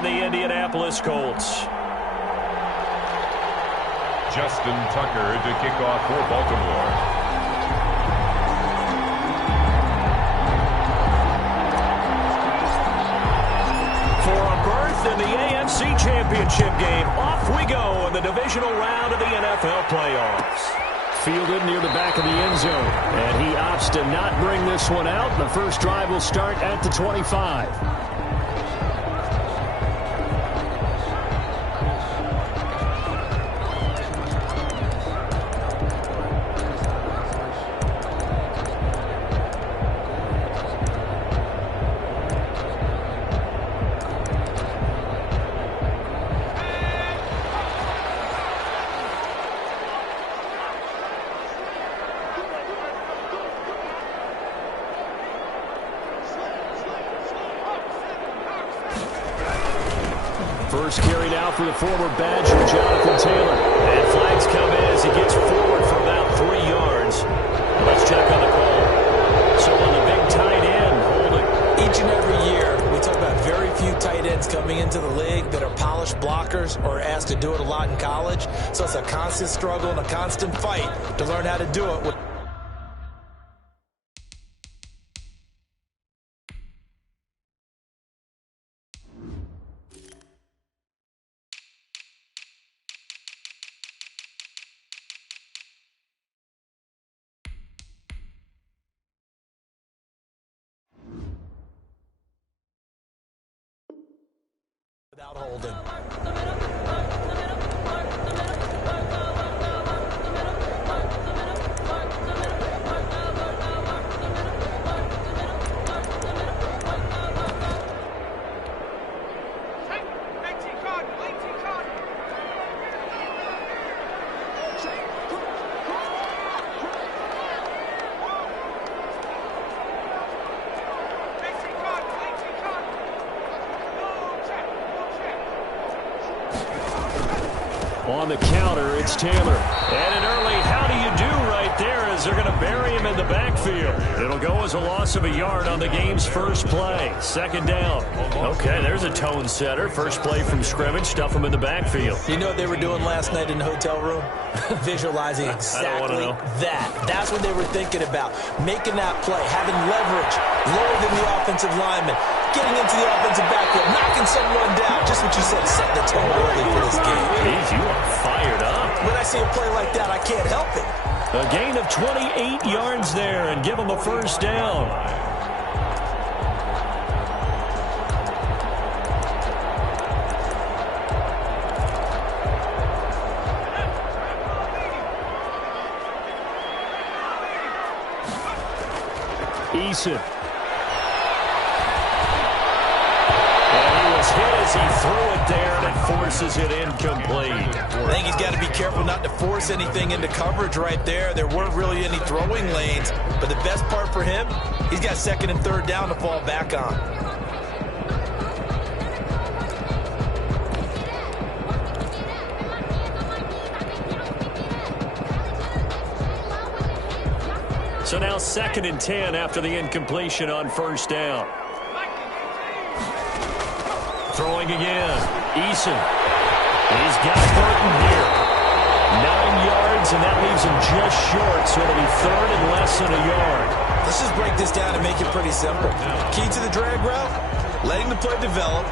and the Indianapolis Colts. Justin Tucker to kick off for Baltimore. For a berth in the AFC Championship game, off we go in the divisional round of the NFL playoffs. Fielded near the back of the end zone, and he opts to not bring this one out. The first drive will start at the 25. First carried out for the former Badger, Jonathan Taylor. And flags come in as he gets forward for about 3 yards. Let's check on the call. So on the big tight end, holding. Each and every year, we talk about very few tight ends coming into the league that are polished blockers or asked to do it a lot in college. So it's a constant struggle and a constant fight to learn how to do it. Without holding. On the counter, it's Taylor. And an early how do you do right there as they're going to bury him in the backfield. It'll go as a loss of a yard on the game's first play. Second down. Okay, there's a tone setter. First play from scrimmage, stuff him in the backfield. You know what they were doing last night in the hotel room? Visualizing exactly that. That's what they were thinking about. Making that play, having leverage, lower than the offensive lineman, getting into the offensive backfield, knocking someone down. Just what you said, set the tone early for this game. Jeez, you are fired up. When I see a play like that, I can't help it. A gain of 28 yards there and give him a first down. Eason. As he threw it there, and it forces it incomplete. I think he's got to be careful not to force anything into coverage right there. There weren't really any throwing lanes, but the best part for him, he's got second and third down to fall back on. So now 2nd and 10 after the incompletion on first down. Throwing again. Eason. He's got Burton here. 9 yards, and that leaves him just short, so it'll be third and less than a yard. Let's just break this down and make it pretty simple. Key to the drag route, letting the play develop,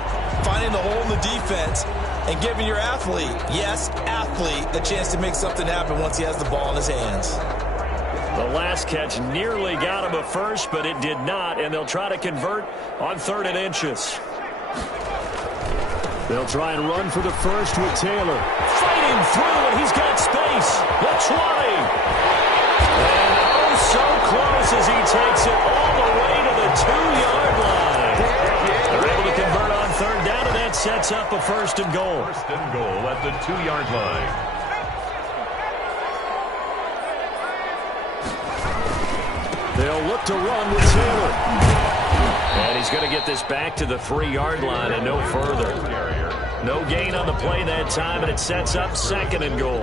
finding the hole in the defense, and giving your athlete, yes, athlete, a chance to make something happen once he has the ball in his hands. The last catch nearly got him a first, but it did not, and they'll try to convert on 3rd and inches. They'll try and run for the first with Taylor. Fighting through, and he's got space. The 20. And oh, so close as he takes it all the way to the 2-yard line. They're able to convert on 3rd down, and that sets up a 1st and goal. 1st and goal at the 2-yard line. They'll look to run with Taylor. And he's going to get this back to the 3-yard line and no further. No gain on the play that time, and it sets up 2nd and goal.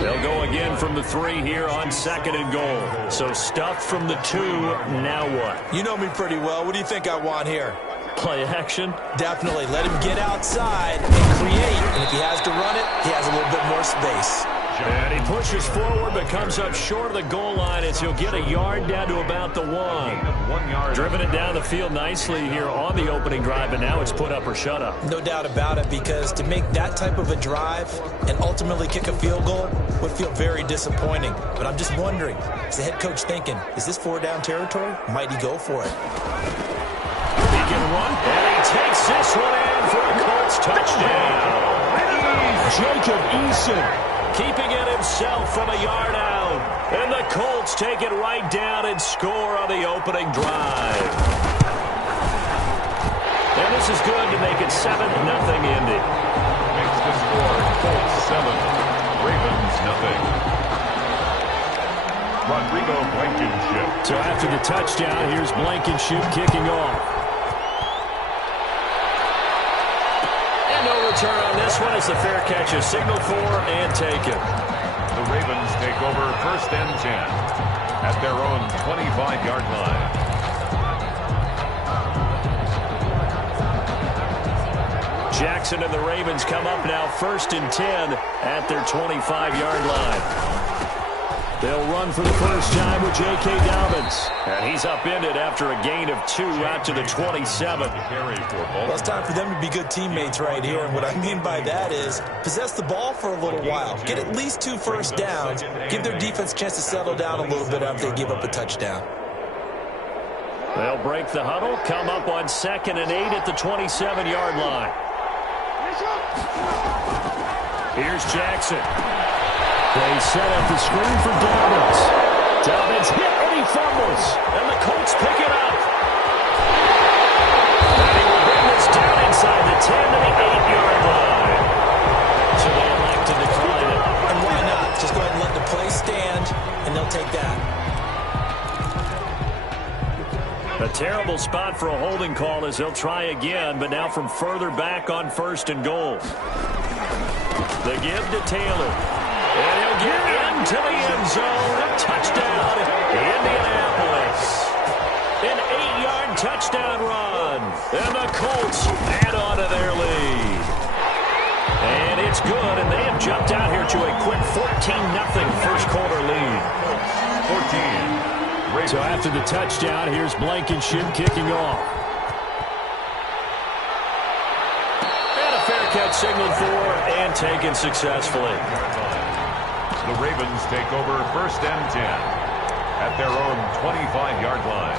They'll go again from the 3 here on 2nd and goal. So stuffed from the 2, now what? You know me pretty well. What do you think I want here? play action? Definitely. Let him get outside and create. And if he has to run it, he has a little bit more space. And he pushes forward but comes up short of the goal line as he'll get a yard down to about the 1. Driven it down the field nicely here on the opening drive, and now it's put up or shut up. No doubt about it, because to make that type of a drive and ultimately kick a field goal would feel very disappointing. But I'm just wondering, is the head coach thinking, is this 4-down territory? Might he go for it? He can run, and he takes this one in for a Colts touchdown. Jacob Eason keeping it himself from a yard out. And the Colts take it right down and score on the opening drive. And this is good to make it 7-0 Indy. Makes the score Colts 7, Ravens 0. Rodrigo Blankenship. So after the touchdown, here's Blankenship kicking off. No return on this one as the fair catch is signaled for and taken. The Ravens take over 1st and 10 at their own 25-yard line. Jackson and the Ravens come up now 1st and 10 at their 25-yard line. They'll run for the first time with J.K. Dobbins. And he's upended after a gain of 2 out to the 27. Well, it's time for them to be good teammates right here. And what I mean by that is possess the ball for a little while. Get at least 2 first downs. Give their defense a chance to settle down a little bit after they give up a touchdown. They'll break the huddle, come up on 2nd and 8 at the 27-yard line. Here's Jackson. They set up the screen for Dobbins. Dobbins hit and he fumbles. And the Colts pick it up. And he will bring this down inside the 10 to the 8-yard line. So they elect to decline it. And why not? Just go ahead and let the play stand, and they'll take that. A terrible spot for a holding call as they'll try again, but now from further back on 1st and goal. The give to Taylor. And he'll get into the end zone. Touchdown, Indianapolis. An 8-yard touchdown run. And the Colts add on to their lead. And it's good, and they have jumped out here to a quick 14-0 first quarter lead. 14. So after the touchdown, here's Blankenship kicking off. And a fair catch signaled for and taken successfully. The Ravens take over 1st and 10 at their own 25-yard line.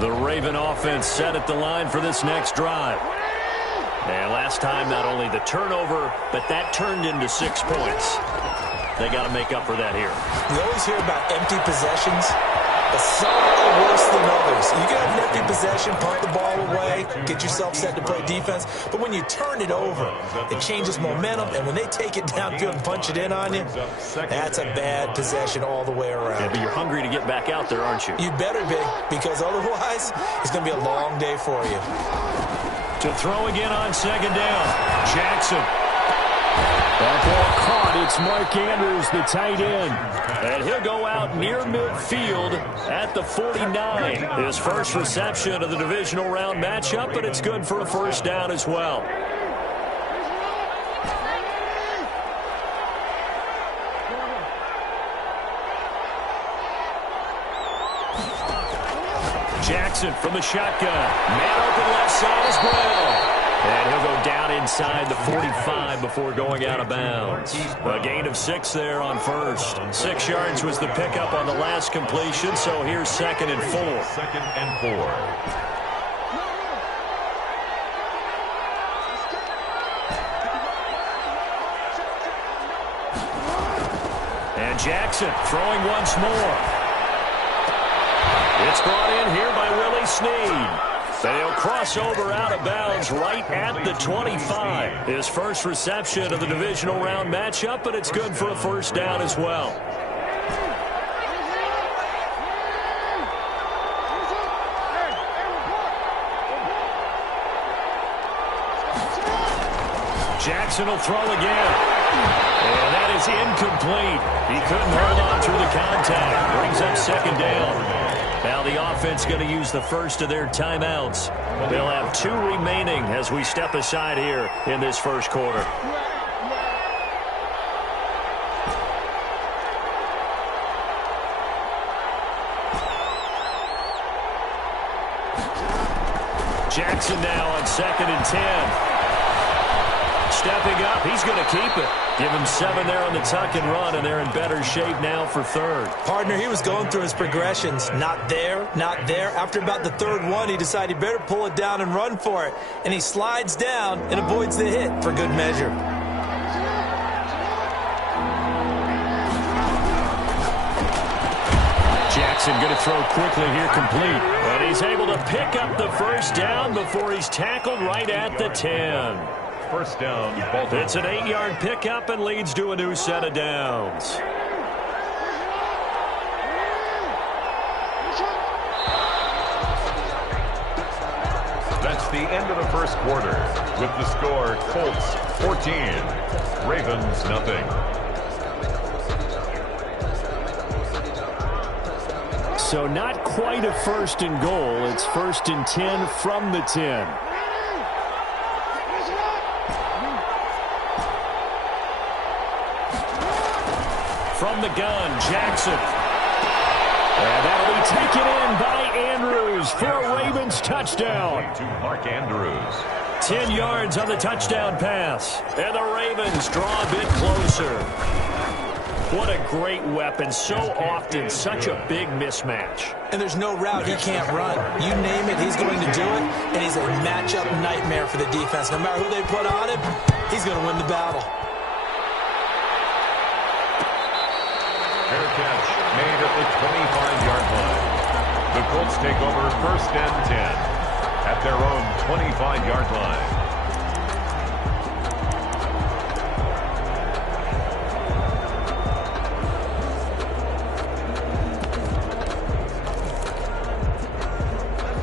The Raven offense set at the line for this next drive. And last time, not only the turnover, but that turned into 6 points. They got to make up for that here. We always hear about empty possessions, but some are worse than others. You can have an empty possession, punt the ball away, get yourself set to play defense, but when you turn it over, it changes momentum, and when they take it downfield and punch it in on you, that's a bad possession all the way around. Yeah, but you're hungry to get back out there, aren't you? You better be, because otherwise, it's going to be a long day for you. To throw again on 2nd down, Jackson. That ball caught. It's Mark Andrews, the tight end. And he'll go out near midfield at the 49. His first reception of the divisional round matchup, but it's good for a first down as well. Jackson from the shotgun. Man open left side as well. And he'll go down inside the 45 before going out of bounds. A gain of 6 there on 1st. 6 yards was the pickup on the last completion, so here's 2nd and 4. 2nd and 4. And Jackson throwing once more. It's brought in here by Willie Snead. They'll cross over out of bounds right at the 25. His first reception of the divisional round matchup, but it's good for a first down as well. Jackson will throw again. And that is incomplete. He couldn't hold on through the contact. Brings up second down. Now the offense going to use the first of their timeouts. They'll have 2 remaining as we step aside here in this first quarter. Jackson now on 2nd and 10. Stepping up, he's going to keep it. Give him 7 there on the tuck and run, and they're in better shape now for 3rd. Partner, he was going through his progressions. Not there, not there. After about the 3rd one, he decided he better pull it down and run for it. And he slides down and avoids the hit for good measure. Jackson going to throw quickly here, complete. And he's able to pick up the first down before he's tackled right at the 10. First down, Baltimore. It's an 8-yard pickup and leads to a new set of downs. That's the end of the first quarter. With the score, Colts 14, Ravens nothing. So not quite a 1st and goal. It's 1st and 10 from the 10. From the gun, Jackson. And that'll be taken in by Andrews for a Ravens touchdown. To Mark Andrews. 10 yards on the touchdown pass. And the Ravens draw a bit closer. What a great weapon. So often, such a big mismatch. And there's no route he can't run. You name it, he's going to do it. And he's a matchup nightmare for the defense. No matter who they put on him, he's going to win the battle. Fair catch made at the 25-yard line. The Colts take over 1st and 10 at their own 25-yard line.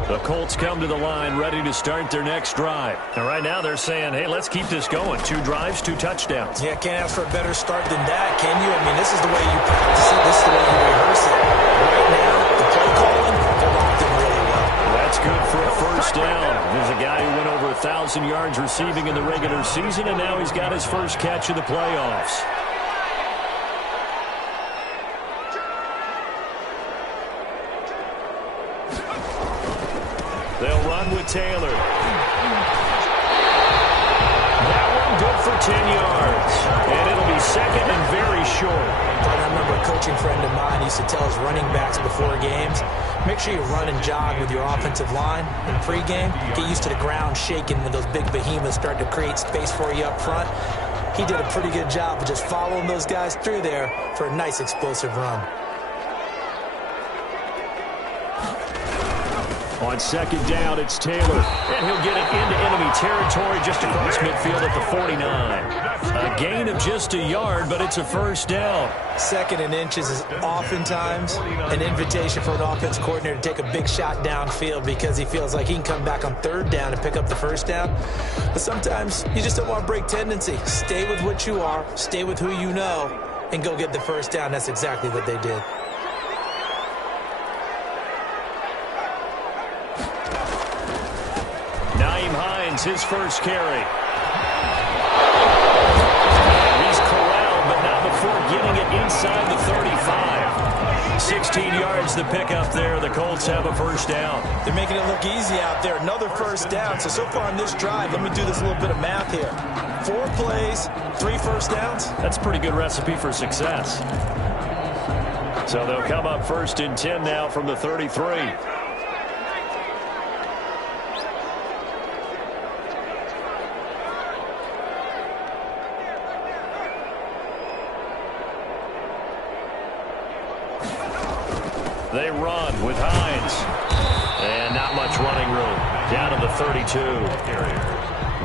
The Colts come to the line ready to start their next drive. And right now they're saying, hey, let's keep this going. 2 drives, 2 touchdowns. Yeah, can't ask for a better start than that, can you? I mean, this is the way you practice it. This is the way you rehearse it. Right now, the play calling, they're locked in really well. That's good for a first down. There's a guy who went over 1,000 yards receiving in the regular season, and now he's got his first catch in the playoffs. They'll run with Taylor. That one good for 10 yards. And it'll be 2nd and very short. I remember a coaching friend of mine used to tell his running backs before games, make sure you run and jog with your offensive line in pregame. Get used to the ground shaking when those big behemoths start to create space for you up front. He did a pretty good job of just following those guys through there for a nice explosive run. On 2nd down, it's Taylor. And he'll get it into enemy territory just across midfield at the 49. A gain of just a yard, but it's a first down. 2nd and inches is oftentimes an invitation for an offense coordinator to take a big shot downfield because he feels like he can come back on 3rd down and pick up the first down. But sometimes you just don't want to break tendency. Stay with what you are, stay with who you know, and go get the first down. That's exactly what they did. His first carry. And he's corralled, but not before getting it inside the 35. 16 yards to pick up there. The Colts have a first down. They're making it look easy out there. Another first down. So far on this drive, let me do this little bit of math here. 4 plays, 3 first downs. That's a pretty good recipe for success. So they'll come up 1st and 10 now from the 33. They run with Hines. And not much running room. Down to the 32.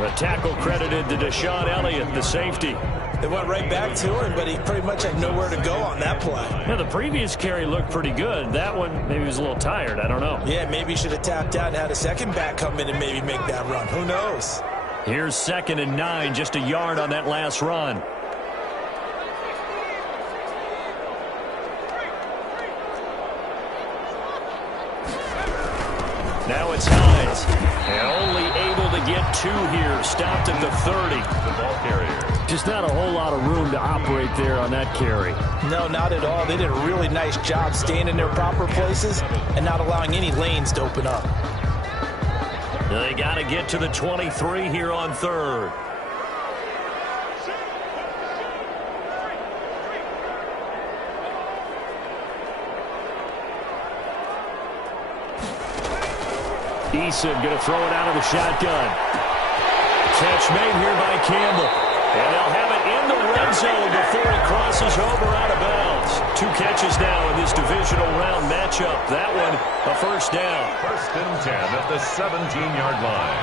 The tackle credited to Deshaun Elliott, the safety. They went right back to him, but he pretty much had nowhere to go on that play. Yeah, the previous carry looked pretty good. That one, maybe he was a little tired. I don't know. Yeah, maybe he should have tapped out and had a second back come in and maybe make that run. Who knows? Here's 2nd and 9, just a yard on that last run. Now it's Hines. And only able to get 2 here. Stopped at the 30. The ball carrier. Just not a whole lot of room to operate there on that carry. No, not at all. They did a really nice job staying in their proper places and not allowing any lanes to open up. They got to get to the 23 here on 3rd. Eason going to throw it out of the shotgun. Catch made here by Campbell. And they'll have it in the red zone before he crosses over out of bounds. 2 catches now in this divisional round matchup. That one, a first down. 1st and 10 at the 17-yard line.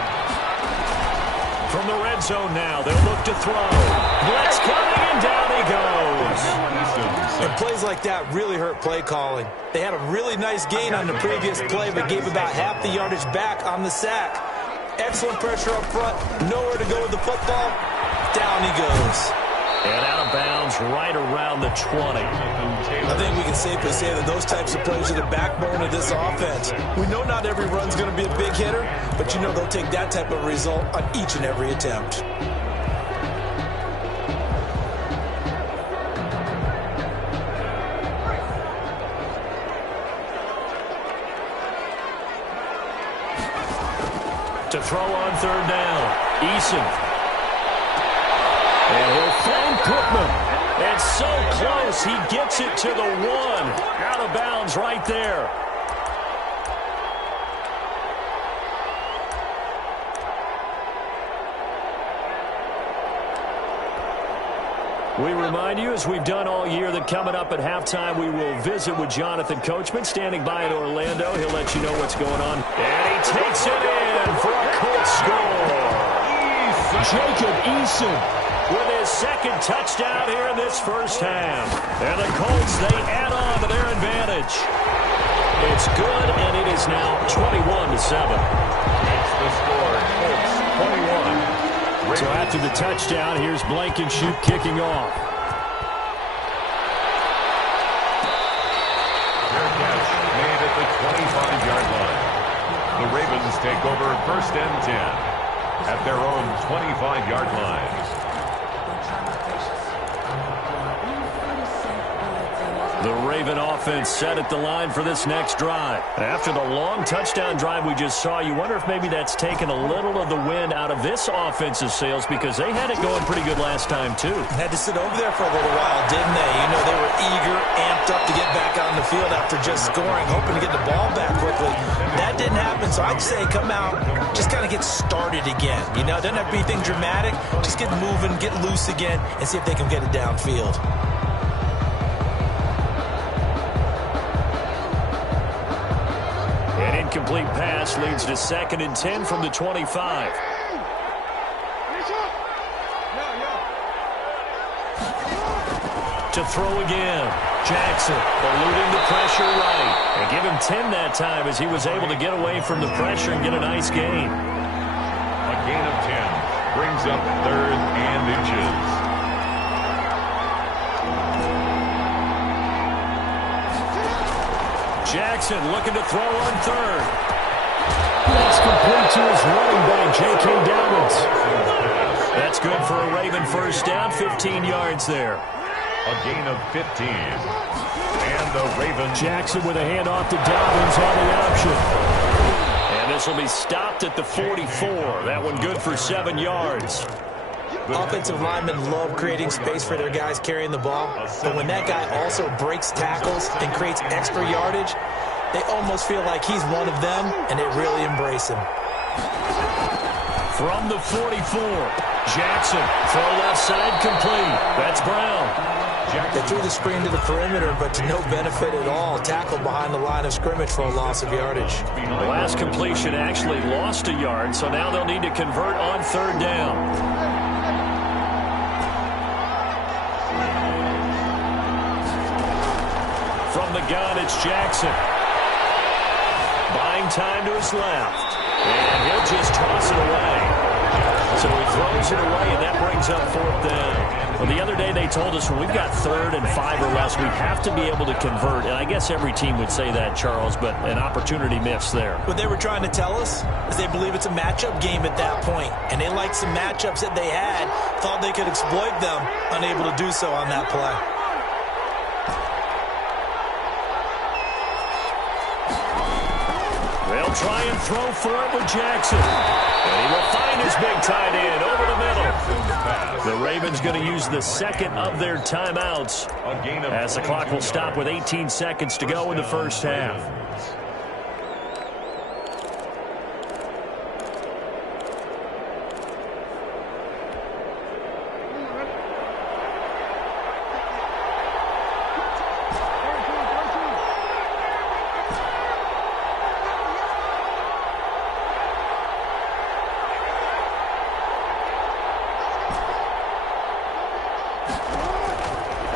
From the red zone now, they'll look to throw. Blitz coming, and down he goes. And plays like that really hurt play calling. They had a really nice gain on the previous play, but gave about half the yardage back on the sack. Excellent pressure up front. Nowhere to go with the football. Down he goes. And out of bounds right around the 20. I think we can safely say that those types of plays are the backbone of this offense. We know not every run's going to be a big hitter, but you know they'll take that type of result on each and every attempt. To throw on 3rd down. Eason. And he'll find Pittman. And so close, he gets it to the 1. Out of bounds right there. We remind you, as we've done all year, that coming up at halftime, we will visit with Jonathan Coachman, standing by in Orlando. He'll let you know what's going on. And he takes it in for a Colts score. Jacob Eason with his 2nd touchdown here in this first half. And the Colts, they add on to their advantage. It's good, and it is now 21-7. That's the score. Colts 21. So after the touchdown, here's Blankenship kicking off. Fair catch made at the 25-yard line. The Ravens take over 1st and 10 at their own 25-yard line. The Raven offense set at the line for this next drive. After the long touchdown drive we just saw, you wonder if maybe that's taken a little of the wind out of this offensive sails, because they had it going pretty good last time, too. Had to sit over there for a little while, didn't they? You know, they were eager, amped up to get back on the field after just scoring, hoping to get the ball back quickly. That didn't happen, so I'd say come out, just kind of get started again. You know, it doesn't have to be anything dramatic. Just get moving, get loose again, and see if they can get it downfield. Incomplete pass leads to 2nd and 10 from the 25. To throw again. Jackson eluding the pressure right. And give him 10 that time as he was able to get away from the pressure and get a nice gain. A gain of 10 brings up 3rd and inches. Jackson looking to throw on 3rd. That's complete to his running back, J.K. Dobbins. That's good for a Raven first down, 15 yards there. A gain of 15. And the Ravens. Jackson with a handoff to Dobbins on the option. And this will be stopped at the 44. That one good for 7 yards. Offensive linemen love creating space for their guys carrying the ball, but when that guy also breaks tackles and creates extra yardage, they almost feel like he's one of them, and they really embrace him. From the 44, Jackson, throw left side complete. That's Brown. They threw the screen to the perimeter, but to no benefit at all. Tackled behind the line of scrimmage for a loss of yardage. The last completion actually lost a yard, so now they'll need to convert on 3rd down. From the gun, it's Jackson. Buying time to his left. And he'll just toss it away. So he throws it away, and that brings up 4th down. Well, the other day they told us when we've got 3rd and 5 or less, we have to be able to convert. And I guess every team would say that, Charles, but an opportunity missed there. What they were trying to tell us is they believe it's a matchup game at that point, and they liked some matchups that they had, thought they could exploit them, unable to do so on that play. They'll try and throw for it with Jackson. And he will find his big tight end over the middle. The Ravens going to use the second of their timeouts as the clock will stop with 18 seconds to go in the first half.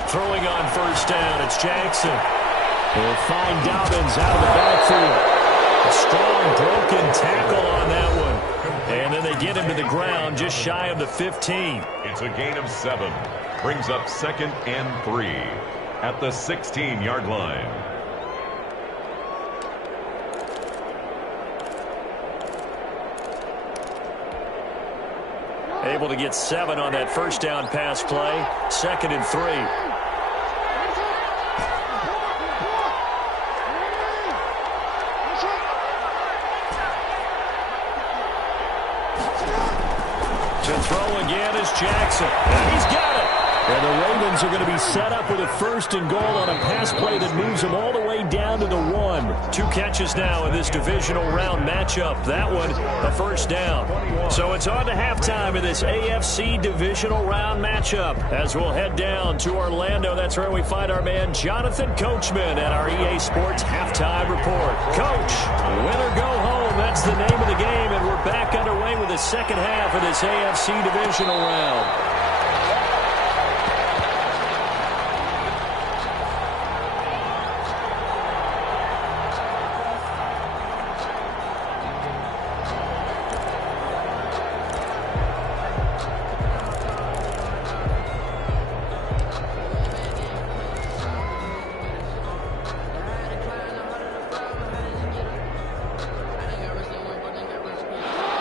Throwing on first down, it's Jackson. They'll find Dobbins out of the backfield. A strong broken tackle on that one. And then they get him to the ground just shy of the 15. It's a gain of 7. Brings up 2nd and 3 at the 16-yard line. Able to get 7 on that first down pass play. 2nd and 3. To throw again is Jackson. And he's got it. And the Ravens are going to be set up with a 1st and goal on a pass play that moves them all the way down to the 1. 2 catches now in this divisional round matchup. That one, a 1st down. So it's on to halftime in this AFC divisional round matchup. As we'll head down to Orlando, that's where we find our man Jonathan Coachman at our EA Sports Halftime Report. Coach, win or go home, that's the name of the game, and we're back underway with the second half of this AFC divisional round.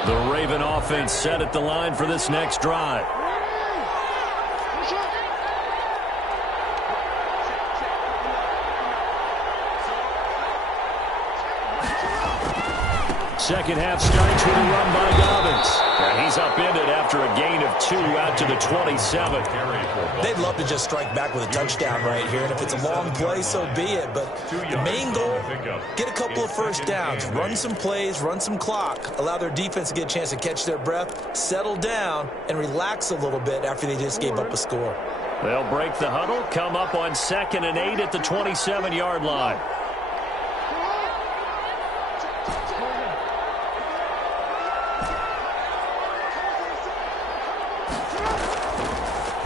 The Raven offense set at the line for this next drive. Second half starts with a run by Dobbins. And he's upended after a gain of 2 out to the 27. They'd love to just strike back with a touchdown right here, and if it's a long play, so be it. But the main goal, get a couple of first downs, run some plays, run some clock, allow their defense to get a chance to catch their breath, settle down, and relax a little bit after they just gave up a score. They'll break the huddle, come up on 2nd and 8 at the 27-yard line.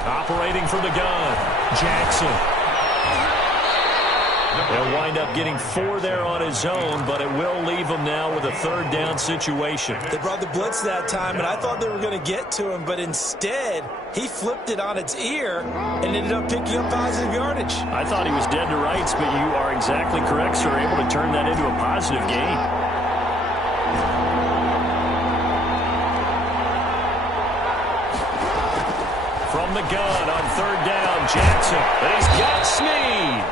Operating from the gun, Jackson. They'll wind up getting 4 there on his own, but it will leave him now with a 3rd down situation. They brought the blitz that time, and I thought they were going to get to him, but instead, he flipped it on its ear and ended up picking up positive yardage. I thought he was dead to rights, but you are exactly correct, sir, able to turn that into a positive gain. From the gun on 3rd down, Jackson. And he's got Snead.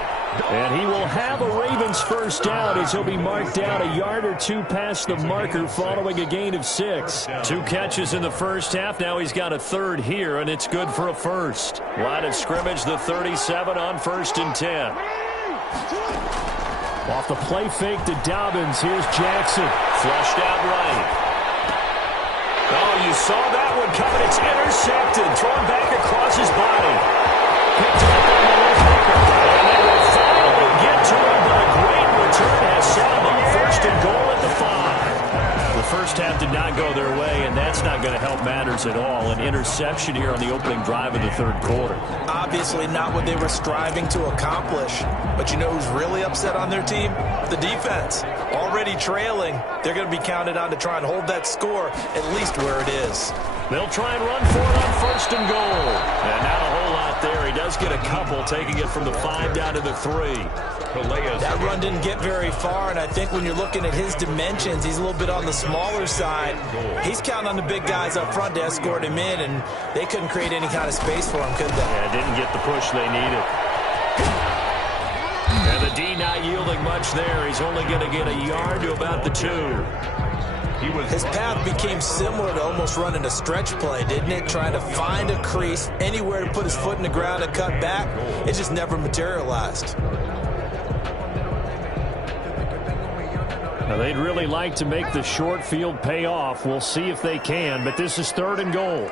And he will have a Ravens 1st down as he'll be marked down a yard or 2 past the marker following a gain of 6. 2 catches in the first half. Now he's got a 3rd here, and it's good for a 1st. Line of scrimmage, the 37 on 1st and 10. Off the play fake to Dobbins. Here's Jackson. Flushed out right. Oh, you saw that one coming. It's intercepted. Thrown back across his body. Picked up on the left kicker. And they will finally get to him, but a great return has set him up 1st and goal at the 5. The first half did not go their way, and that's not going to help matters at all. An interception here on the opening drive of the 3rd quarter. Obviously not what they were striving to accomplish. But you know who's really upset on their team? help the defense. Already trailing, they're going to be counted on to try and hold that score at least where it is. They'll try and run for it on 1st and goal. And not a whole lot there. He does get a couple, taking it from the 5 down to the 3. That run didn't get very far, and I think when you're looking at his dimensions, he's a little bit on the smaller side. He's counting on the big guys up front to escort him in, and they couldn't create any kind of space for him, could they? Yeah, didn't get the push they needed. And the D not yielding much there. He's only going to get a yard to about the 2. His path became similar to almost running a stretch play, didn't it? Trying to find a crease, anywhere to put his foot in the ground and cut back. It just never materialized. Now, they'd really like to make the short field pay off. We'll see if they can, but this is 3rd and goal.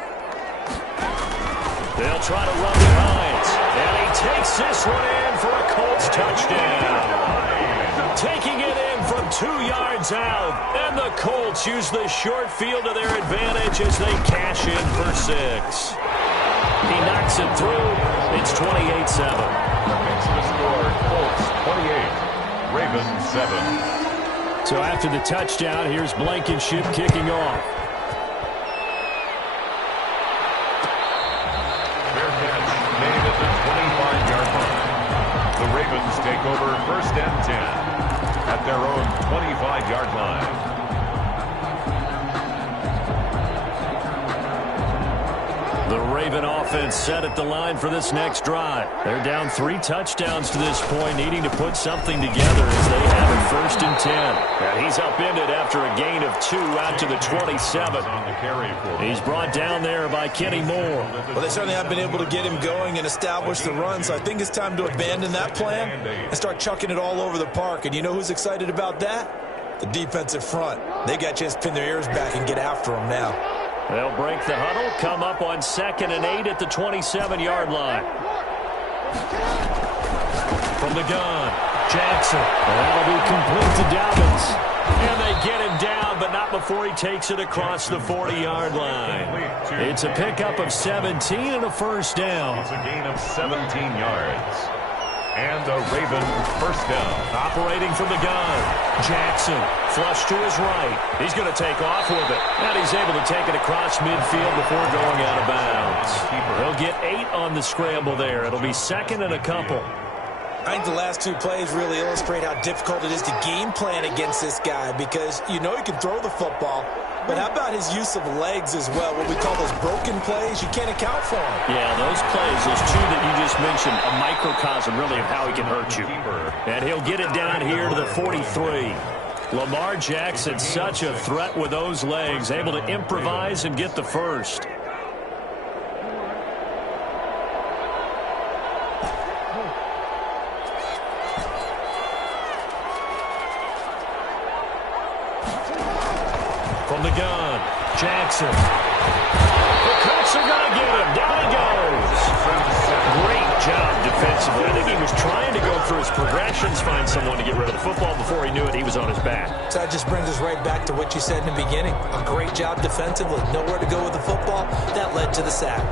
They'll try to run behind, and he takes this one in for a Colts touchdown. Taking it in from 2 yards out, and the Colts use the short field to their advantage as they cash in for 6. He knocks it through. It's 28-7. Makes the score Colts 28, Ravens 7. So after the touchdown, here's Blankenship kicking off. Fair catch made at the 25-yard line. The Ravens take over 1st and 10 at their own 25-yard line. The Raven offense set at the line for this next drive. They're down 3 touchdowns to this point, needing to put something together as they have it 1st and 10. And he's upended after a gain of 2 out to the 27. He's brought down there by Kenny Moore. Well, they certainly have been able to get him going and establish the run, so I think it's time to abandon that plan and start chucking it all over the park. And you know who's excited about that? The defensive front. They got a chance to pin their ears back and get after him now. They'll break the huddle, come up on 2nd and 8 at the 27-yard line. From the gun, Jackson. And that'll be complete to Dobbins. And they get him down, but not before he takes it across the 40-yard line. It's a pickup of 17 and a 1st down. It's a gain of 17 yards. And a Raven 1st down. Operating from the gun. Jackson, flush to his right. He's going to take off with it. And he's able to take it across midfield before going out of bounds. He'll get 8 on the scramble there. It'll be 2nd and a couple. I think the last 2 plays really illustrate how difficult it is to game plan against this guy because you know he can throw the football, but how about his use of legs as well? What we call those broken plays, you can't account for them. Yeah, those plays, those 2 that you just mentioned, a microcosm really of how he can hurt you. And he'll get it down here to the 43. Lamar Jackson, such a threat with those legs, able to improvise and get the 1st. From the gun, Jackson. The Colts are going to get him. Down he goes. Great job defensively. I think he was trying to go through his progressions, find someone to get rid of the football. Before he knew it, he was on his back. So that just brings us right back to what you said in the beginning. A great job defensively. Nowhere to go with the football. That led to the sack.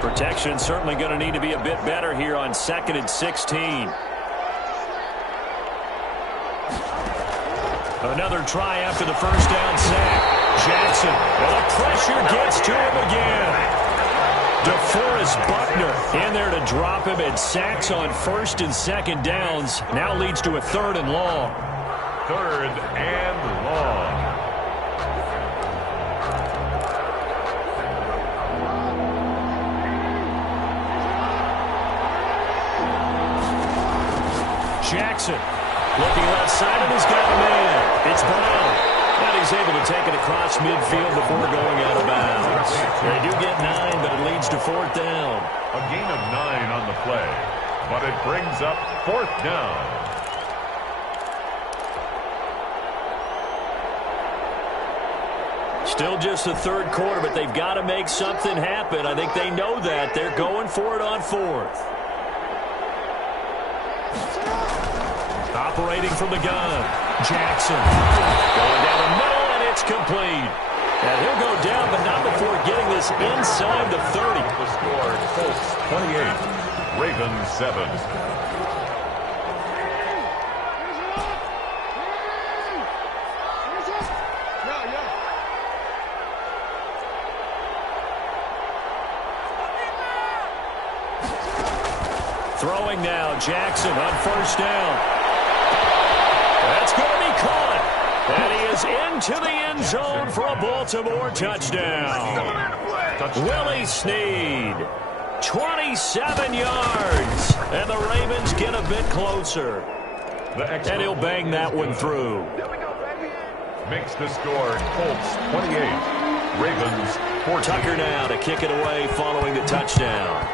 Protection certainly going to need to be a bit better here on 2nd and 16. Another try after the 1st down sack. Jackson, and the pressure gets to him again. DeForest Buckner in there to drop him, and sacks on 1st and 2nd downs. Now leads to a 3rd and long. 3rd and long. Jackson looking left side, and he's got a man. It's Brown. And he's able to take it across midfield before going out of bounds. They do get 9, but it leads to 4th down. A gain of 9 on the play, but it brings up 4th down. Still just the 3rd quarter, but they've got to make something happen. I think they know that. They're going for it on 4th. Operating from the gun, Jackson. Going down the middle, and it's complete. And he'll go down, but not before getting this inside the 30. The score, Colts 28, Ravens 7. Throwing now, Jackson on first down. That's going to be caught. And he is into the end zone for a Baltimore touchdown. Willie Snead, 27 yards. And the Ravens get a bit closer. And he'll bang that one through. Makes the score Colts 28, Ravens 14. Tucker now to kick it away following the touchdown.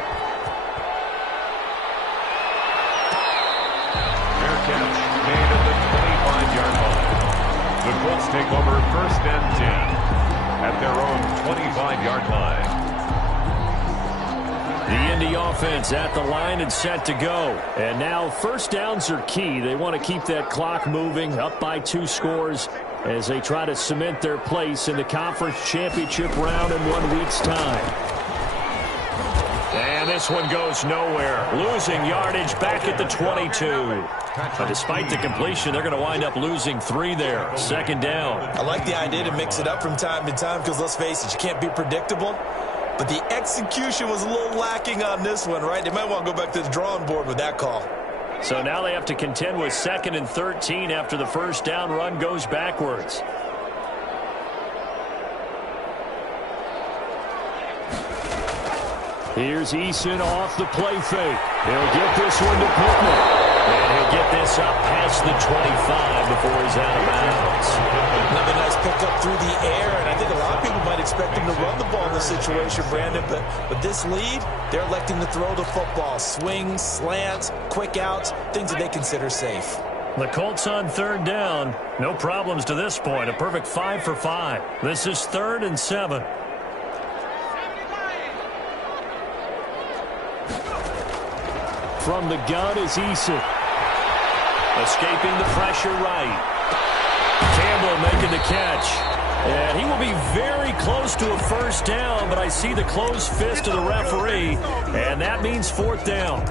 Fair catch made at the 25-yard line. The Colts take over first and 10 at their own 25-yard line. The Indy offense at the line and set to go. And now first downs are key. They want to keep that clock moving, up by 2 scores as they try to cement their place in the conference championship round in 1 week's time. And this one goes nowhere. Losing yardage back at the 22. But despite the completion, they're going to wind up losing 3 there. Second down. I like the idea to mix it up from time to time because, let's face it, you can't be predictable. But the execution was a little lacking on this one, right? They might want to go back to the drawing board with that call. So now they have to contend with 2nd and 13 after the first down run goes backwards. Here's Eason off the play fake. He'll get this one to Pittman. And he'll get this up past the 25 before he's out of bounds. Another nice pickup through the air, and I think a lot of people might expect him to run the ball in this situation, Brandon, but with this lead, they're electing to throw the football. Swings, slants, quick outs, things that they consider safe. The Colts on third down. No problems to this point. A perfect 5 for 5. This is 3rd and 7. From the gun is Eason. Escaping the pressure right. Campbell making the catch. And he will be very close to a first down, but I see the closed fist of the referee, and that means 4th down.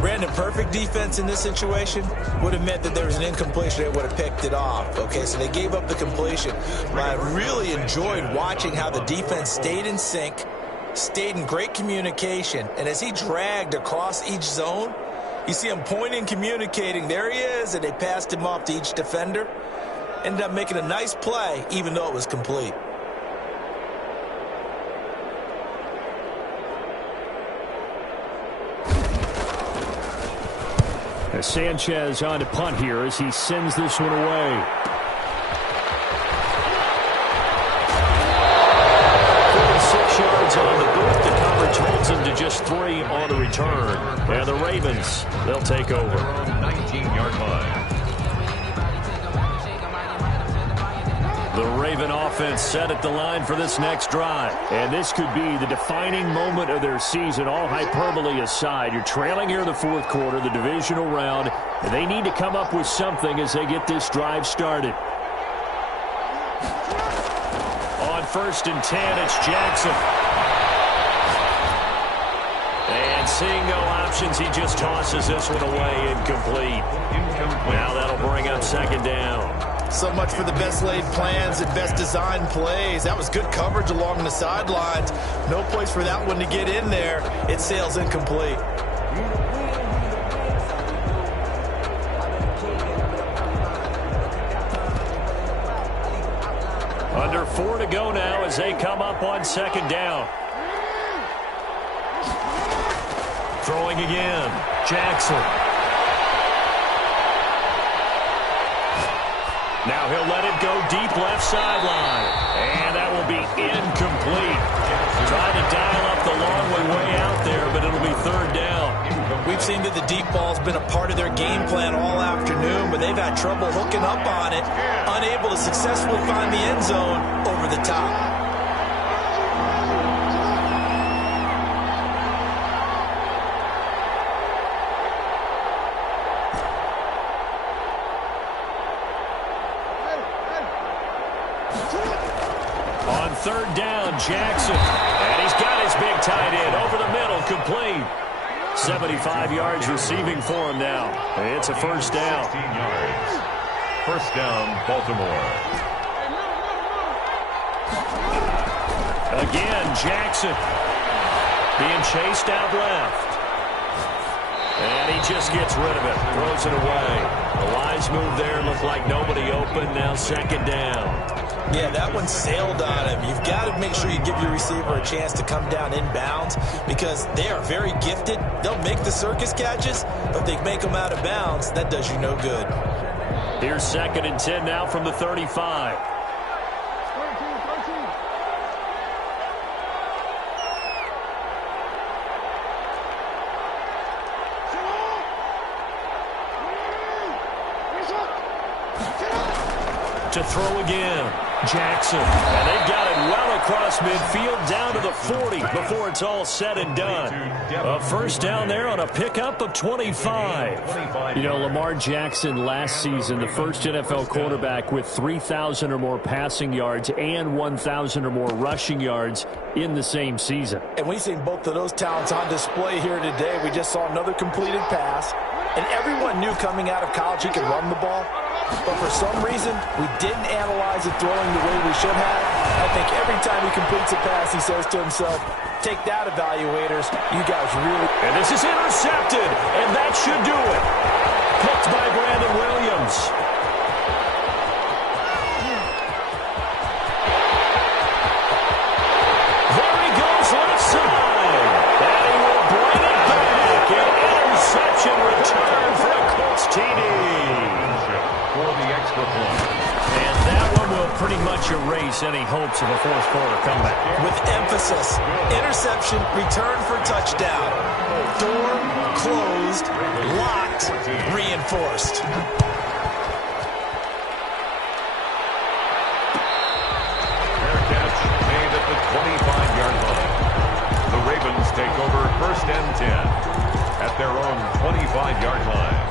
Brandon, perfect defense in this situation would have meant that there was an incompletion. They would have picked it off. Okay, so they gave up the completion. But I really enjoyed watching how the defense stayed in sync, stayed in great communication, and as he dragged across each zone, you see him pointing, communicating. There he is, and they passed him off to each defender. Ended up making a nice play, even though it was complete. As Sanchez on to punt here as he sends this one away. 46 yards on the boot. The coverage holds him to just 3 on the return. And the Ravens, they'll take over. 19-yard line. The Raven offense set at the line for this next drive. And this could be the defining moment of their season, all hyperbole aside. You're trailing here in the 4th quarter, the divisional round, and they need to come up with something as they get this drive started. On 1st and 10, it's Jackson. And seeing no options, he just tosses this one away incomplete. Now that'll bring up 2nd down. So much for the best laid plans and best designed plays. That was good coverage along the sidelines. No place for that one to get in there. It sails incomplete. Under 4 to go now as they come up on 2nd down. Throwing again. Jackson. Now he'll let it go deep left sideline. And that will be incomplete. Trying to dial up the long way out there, but it'll be 3rd down. We've seen that the deep ball's been a part of their game plan all afternoon, but they've had trouble hooking up on it, unable to successfully find the end zone over the top. On 3rd down, Jackson. And he's got his big tight end over the middle, complete. 75 yards receiving for him now. It's a 1st down. 16 yards. 1st down, Baltimore. Again, Jackson being chased out left. And he just gets rid of it. Throws it away. The wise move there. Looked like nobody open. Now second down. Yeah, that one sailed on him. You've got to make sure you give your receiver a chance to come down inbounds because they are very gifted. They'll make the circus catches, but if they make them out of bounds, that does you no good. Here's second and 10 now from the 35. To throw again. Jackson. And they've got it well across midfield down to the 40 before it's all said and done. A first down there on a pickup of 25. You know, Lamar Jackson last season, the first NFL quarterback with 3,000 or more passing yards and 1,000 or more rushing yards in the same season. And we've seen both of those talents on display here today. We just saw another completed pass. And everyone knew coming out of college he could run the ball. But for some reason, we didn't analyze it throwing the way we should have. I think every time he completes a pass, he says to himself, take that, evaluators. You guys really... And this is intercepted, and that should do it. Picked by Brandon Williams. There he goes, left side. And he will bring it back. An interception return for a Colts TD. For the extra point. And that one will pretty much erase any hopes of a fourth quarter comeback. With emphasis, interception, return for touchdown. Door closed, locked, reinforced. Fair catch made at the 25-yard line. The Ravens take over first and 10 at their own 25-yard line.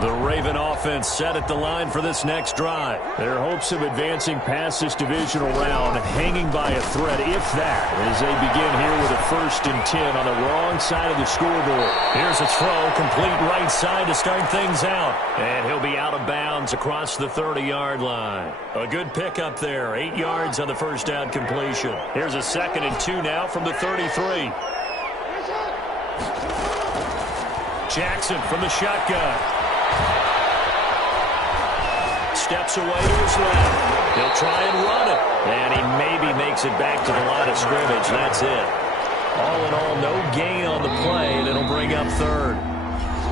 The Raven offense set at the line for this next drive. Their hopes of advancing past this divisional round hanging by a thread, if that, as they begin here with a first and 10 on the wrong side of the scoreboard. Here's a throw, complete right side to start things out. And he'll be out of bounds across the 30-yard line. A good pickup there, 8 yards on the first down completion. Here's a second and 2 now from the 33. Jackson from the shotgun. Steps away to his left. He'll try and run it. And he maybe makes it back to the line of scrimmage. That's it. All in all, no gain on the play. And it'll bring up third.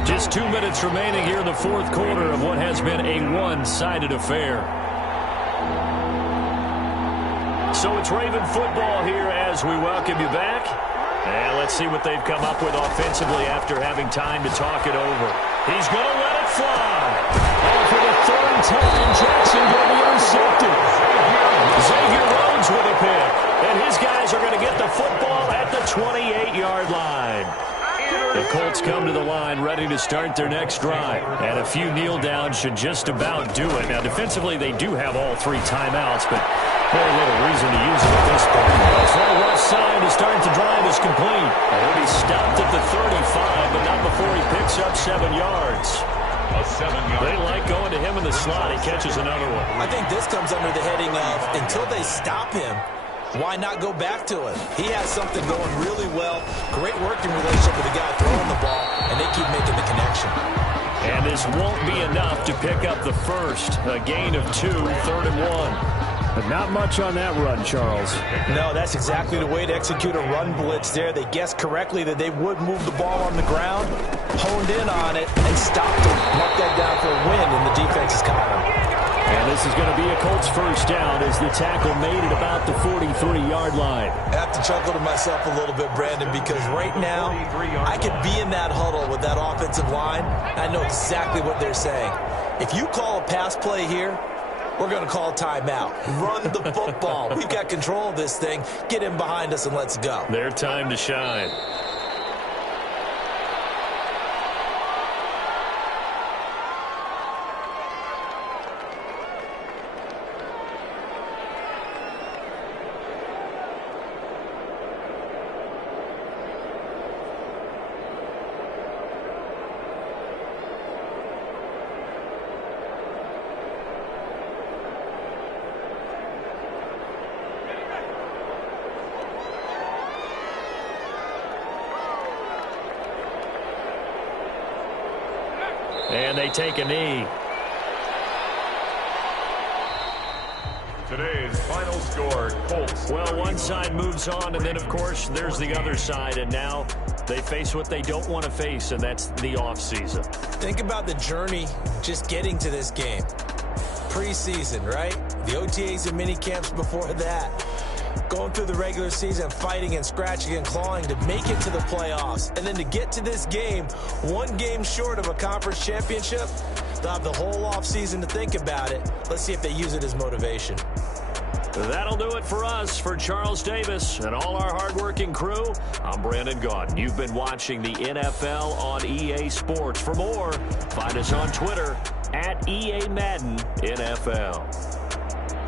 Just 2 minutes remaining here in the fourth quarter of what has been a one-sided affair. So it's Raven football here as we welcome you back. And let's see what they've come up with offensively after having time to talk it over. He's going to let it fly. And for the third time, Jackson going to be intercepted. Xavier Rhodes with a pick. And his guys are going to get the football at the 28-yard line. The Colts come to the line ready to start their next drive. And a few kneel downs should just about do it. Now, defensively, they do have all 3 timeouts, but very little reason to use them at this point. A throw left side to start the drive is complete. And he'll be stopped at the 35, but not before he picks up 7 yards. A 7-yard. They like going to him in the slot. He catches another one. I think this comes under the heading of until they stop him, why not go back to it? He has something going really well. Great working relationship with the guy throwing the ball, and they keep making the connection. And this won't be enough to pick up the first. A gain of 2, 3rd and 1. But not much on that run, Charles. No, that's exactly the way to execute a run blitz there. They guessed correctly that they would move the ball on the ground, honed in on it, and stopped it. Mark that down for a win in the defense's column. And this is going to be a Colts first down as the tackle made it about the 43-yard line. I have to chuckle to myself a little bit, Brandon, because right now I could be in that huddle with that offensive line. I know exactly what they're saying. If you call a pass play here, we're going to call timeout. Run the football. We've got control of this thing. Get in behind us and let's go. Their time to shine. And they take a knee. Today's final score, Colts. Well, one side moves on, and then, of course, there's the other side. And now they face what they don't want to face, and that's the offseason. Think about the journey just getting to this game. Preseason, right? The OTAs and mini camps before that. Going through the regular season, fighting and scratching and clawing to make it to the playoffs. And then to get to this game, one game short of a conference championship, they'll have the whole offseason to think about it. Let's see if they use it as motivation. That'll do it for us. For Charles Davis and all our hardworking crew, I'm Brandon Gaudin. You've been watching the NFL on EA Sports. For more, find us on Twitter at EA Madden NFL.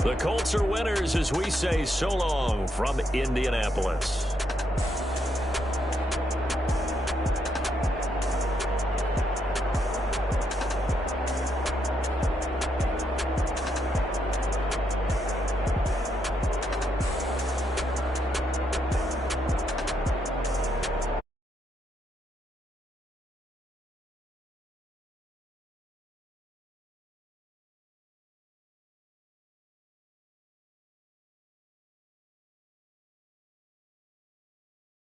The Colts are winners as we say so long from Indianapolis.